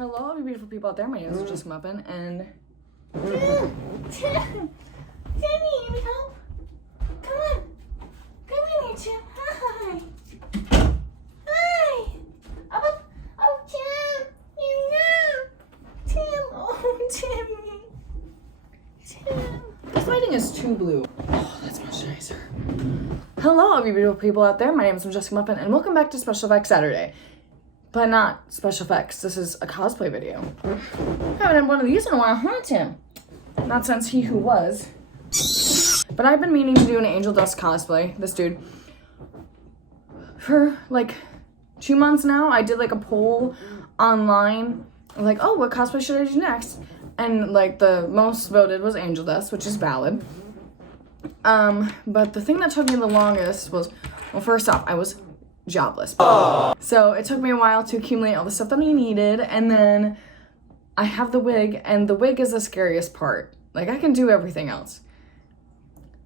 Hello, you beautiful people out there. My name is Majestic Muffin, and Tim, you need help? Come on, come in here, Tim. Hi, hi. Oh, Tim, you know, Tim. Oh, Tim. this lighting is too blue. Oh, that's much nicer. Hello, you beautiful people out there. My name is Majestic Muffin, and welcome back to Special Effects Saturday. But not special effects. This is a cosplay video. Haven't had one of these in a while, huh, Tim? Not since He Who Was. But I've been meaning to do an Angel Dust cosplay, this dude, for like 2 months now. I did like a poll online, like, oh, what cosplay should I do next? And like the most voted was Angel Dust, which is valid. But the thing that took me the longest was, well, first off, I was jobless. So it took me a while to accumulate all the stuff that I needed, and then I have the wig, and the wig is the scariest part. Like, I can do everything else.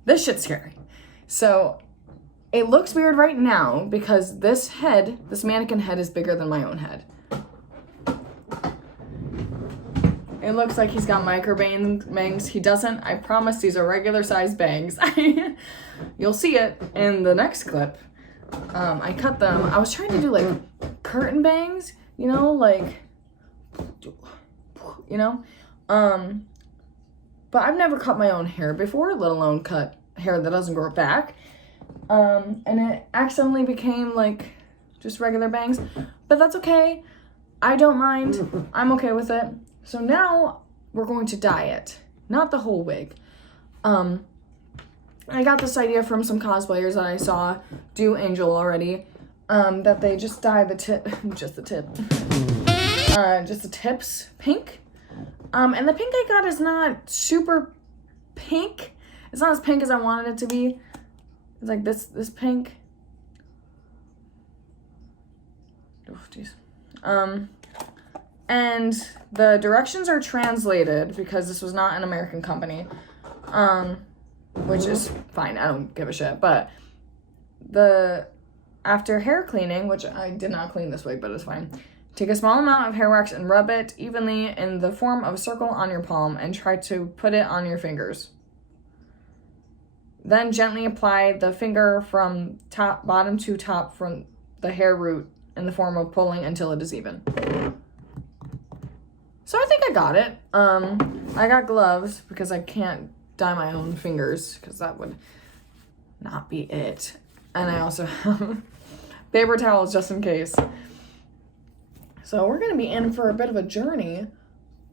This shit's scary. So it looks weird right now because this mannequin head is bigger than my own head. It looks like he's got micro bangs. He doesn't. I promise these are regular sized bangs. You'll see it in the next clip. I cut them. I was trying to do like curtain bangs, you know, like, you know, but I've never cut my own hair before, let alone cut hair that doesn't grow back. And it accidentally became like just regular bangs, but that's okay. I don't mind. I'm okay with it. So now we're going to dye it, not the whole wig. I got this idea from some cosplayers that I saw do Angel already, that they just dye the tip, just the tips pink. And the pink I got is not super pink. It's not as pink as I wanted it to be. It's like this pink. Oh, jeez. And the directions are translated because this was not an American company. Which is fine, I don't give a shit, but after hair cleaning, which I did not clean this wig, but it's fine, take a small amount of hair wax and rub it evenly in the form of a circle on your palm and try to put it on your fingers. Then gently apply the finger from bottom to top from the hair root in the form of pulling until it is even. So I think I got it. I got gloves because I can't dye my own fingers because that would not be it. And I also have paper towels just in case. So we're gonna be in for a bit of a journey.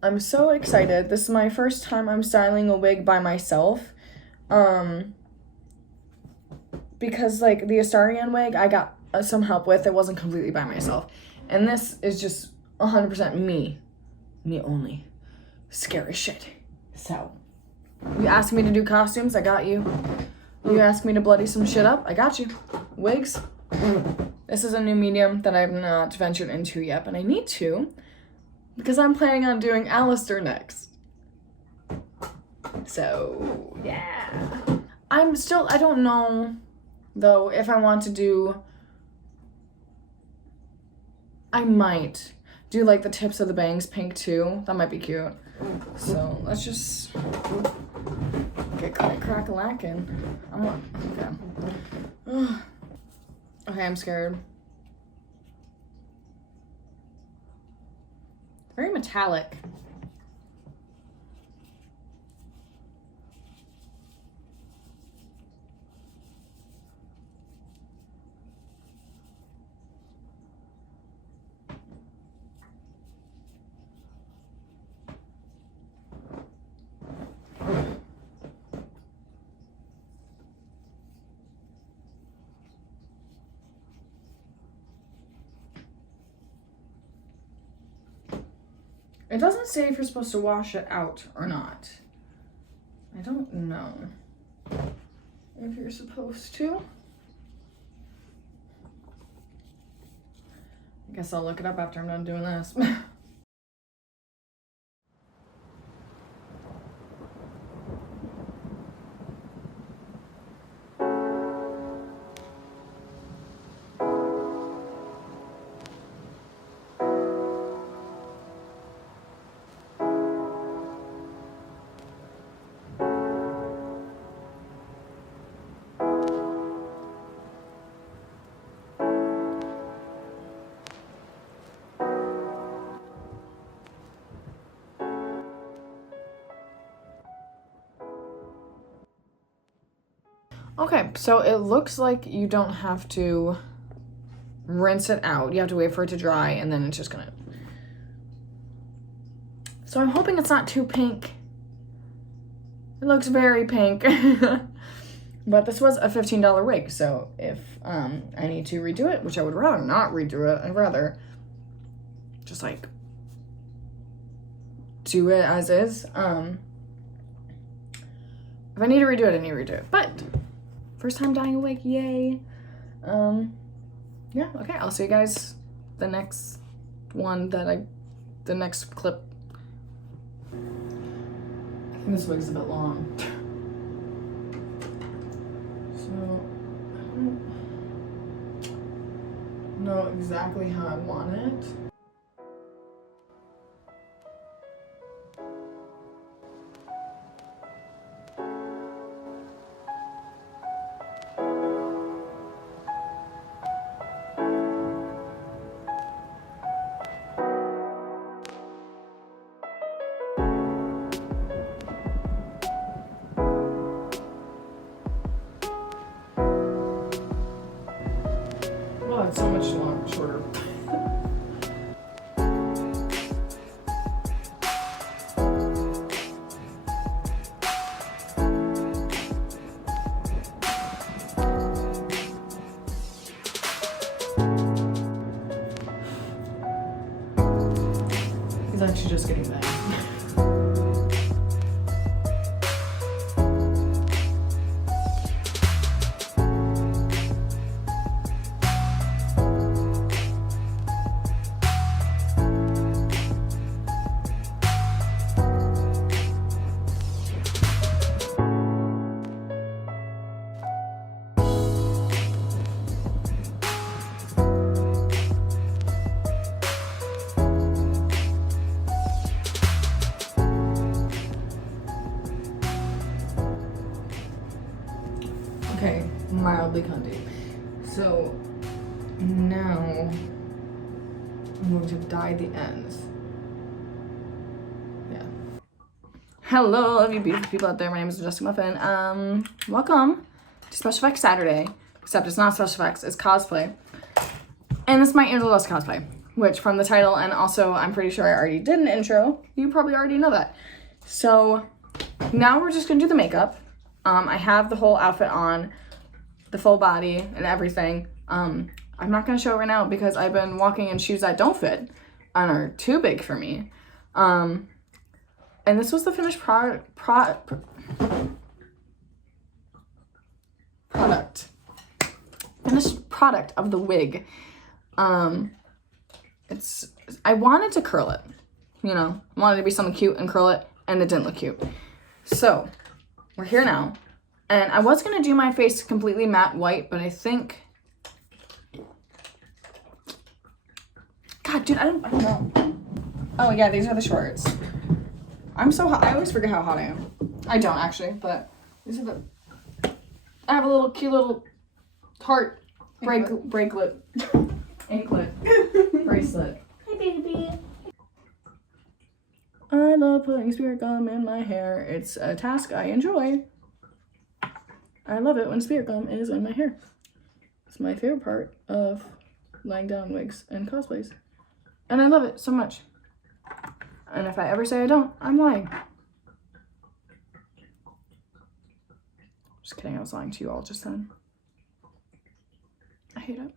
I'm so excited. This is my first time I'm styling a wig by myself. Because like the Astarian wig I got some help with. It wasn't completely by myself. And this is just 100% me. Me only. Scary shit. So you asked me to do costumes, I got you. You asked me to bloody some shit up, I got you. Wigs. This is a new medium that I have not ventured into yet, but I need to because I'm planning on doing Alastor next. So, yeah. I don't know, though, if I want to do, I might do like the tips of the bangs pink too. That might be cute. So let's just get crack-a-lackin'. Okay. Okay, I'm scared. Very metallic. It doesn't say if you're supposed to wash it out or not. I don't know if you're supposed to. I guess I'll look it up after I'm done doing this. Okay, so it looks like you don't have to rinse it out. You have to wait for it to dry, and then it's just gonna... So I'm hoping it's not too pink. It looks very pink. But this was a $15 wig, so if I need to redo it, which I would rather not redo it, I'd rather just like do it as is. If I need to redo it, I need to redo it. But first time dyeing a wig, yay. Yeah, okay, I'll see you guys the next one the next clip. I think this wig's a bit long. So, I don't know exactly how I want it. Well, it's so much shorter. He's actually just getting back. Okay, mildly cunty. So now I'm going to dye the ends. Yeah. Hello, all of you beautiful people out there. My name is Majestic Muffin. Welcome to Special Effects Saturday. Except it's not Special Effects, it's cosplay. And this is my Angel Dust cosplay, which from the title, and also I'm pretty sure I already did an intro. You probably already know that. So now we're just gonna do the makeup. I have the whole outfit on, the full body and everything. I'm not gonna show it right now because I've been walking in shoes that don't fit and are too big for me. And this was the finished product. Finished product of the wig. I wanted to curl it, you know, I wanted to be something cute and curl it, and it didn't look cute. So we're here now, and I was gonna do my face completely matte white, but I think, God, dude, I don't know. Oh yeah, these are the shorts. I'm so hot. I always forget how hot I am. I don't actually, but these are the. I have a little cute little heart bracelet. Anklet. Bracelet. Hi, baby. I love putting spirit gum in my hair. It's a task I enjoy. I love it when spirit gum is in my hair. It's my favorite part of lying down wigs and cosplays. And I love it so much. And if I ever say I don't, I'm lying. Just kidding, I was lying to you all just then. I hate it.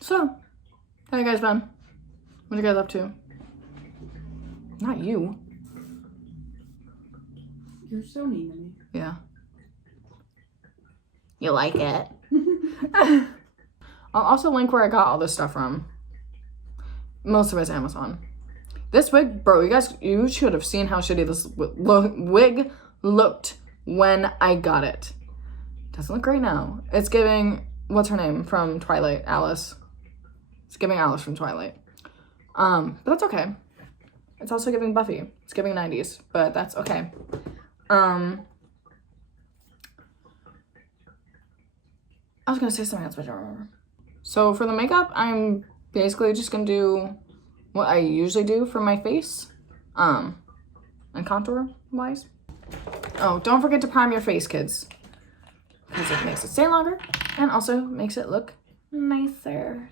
So, how you guys been? What you guys up to? Not you. You're so mean to me. Yeah. You like it? I'll also link where I got all this stuff from. Most of it's Amazon. This wig, bro, you should have seen how shitty this wig looked when I got it. Doesn't look great now. It's giving, what's her name from Twilight? Alice. It's giving Alice from Twilight. But that's okay. It's also giving Buffy. It's giving 90s, but that's okay. I was gonna say something else, but I don't remember. So for the makeup, I'm basically just gonna do what I usually do for my face, and contour wise. Oh, don't forget to prime your face, kids. because it makes it stay longer and also makes it look nicer.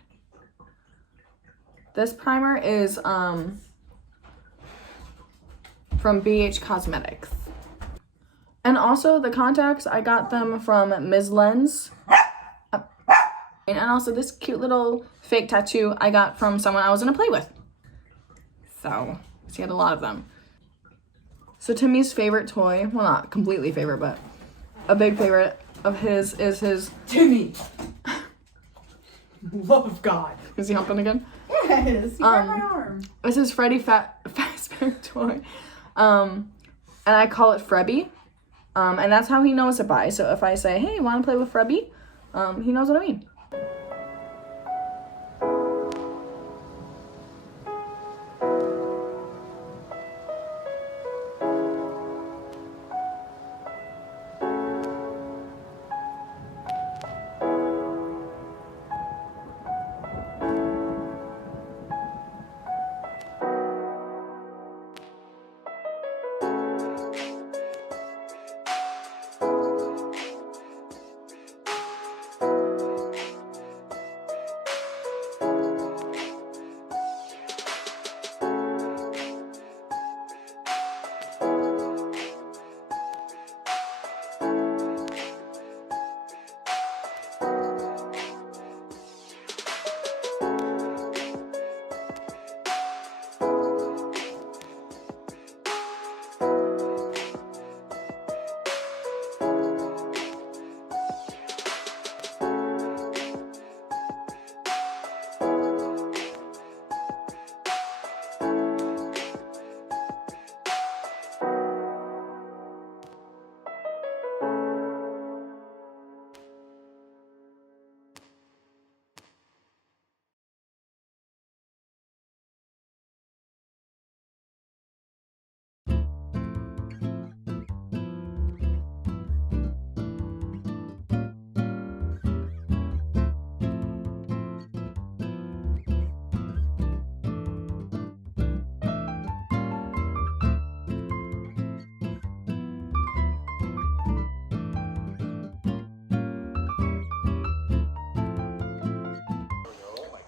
This primer is from BH Cosmetics. And also the contacts, I got them from Ms. Lens. And also this cute little fake tattoo I got from someone I was gonna play with. So she had a lot of them. So Timmy's favorite toy, well not completely favorite, but a big favorite of his is his Timmy. Love of God. Is he humping again? Yes, he grabbed my arm. This is Freddy Fazbear toy. And I call it Frebby. And that's how he knows it by. So if I say, hey, wanna play with Frebby? He knows what I mean.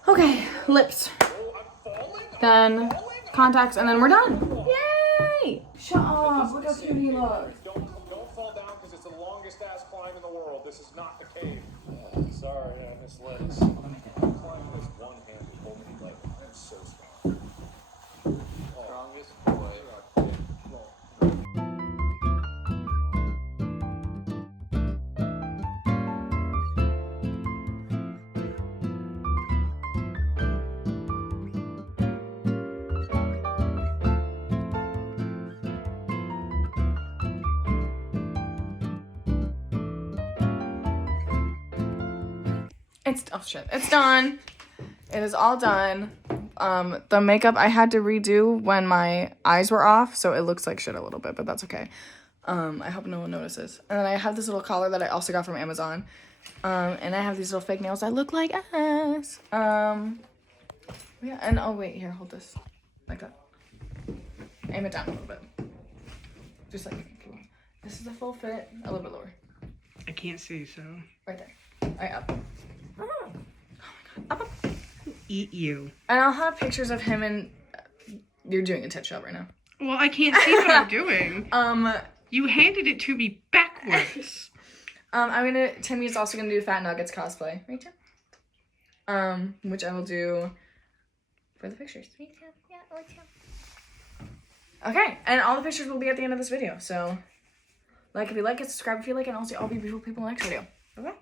Okay, lips. Then contacts, and then we're done. Yay! Shut up, look how cute he looks. Don't fall down because it's the longest ass climb in the world. This is not the cave. Sorry, I misled us. Climbing this one-handed holding leg. I'm so strong. Strongest boy. It's done. It is all done. The makeup I had to redo when my eyes were off, so it looks like shit a little bit, but that's okay. I hope no one notices. And then I have this little collar that I also got from Amazon. And I have these little fake nails that look like ass. Yeah, and oh wait, here, hold this. Like that. Aim it down a little bit. Just like, this is the full fit, a little bit lower. I can't see, so. Right there. Alright, up. Oh my god. Up. Eat you. And I'll have pictures of him and you're doing a tit shot right now. Well, I can't see what I'm doing. You handed it to me backwards. Timmy's also gonna do Fat Nuggets cosplay. Right, Tim? Which I will do for the pictures. Right, Tim? Yeah, or Tim. Okay, and all the pictures will be at the end of this video, so like if you like it, subscribe if you like it, and I'll see all you beautiful people in the next video. Okay?